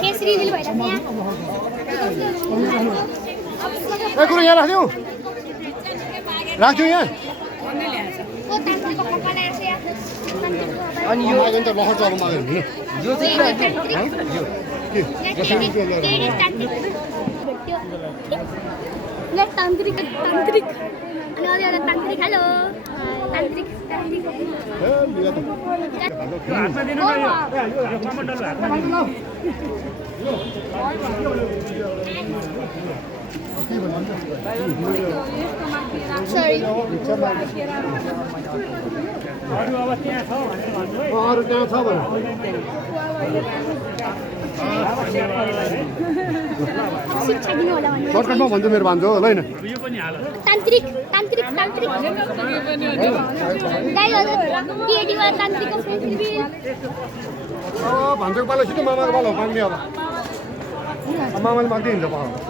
केसरी दिल भइरहेको ए कुरो यहाँ राख्दिउ राख्दिउ यहाँ अनि यो मागेन त लखर चरो माग्यो नि यो चाहिँ तान्त्रिक तान्त्रिक अनि अझै एउटा तान्त्रिक हेलो तान्त्रिक तान्त्रिक सरी अरू त्यहाँ छ भने शिक्षा दिनु होला भने सर्टकटमा भन्छु मेरो भान्जो ल हैन तान्त्रिक तान्त्रिक तान्त्रिक गाई हजुर पिएडी वा तान्त्रिकको पृथ्वी भान्जोको पालो सिधै मामाको पालो माग्ने अब मामाले माग्दै हिँड्छ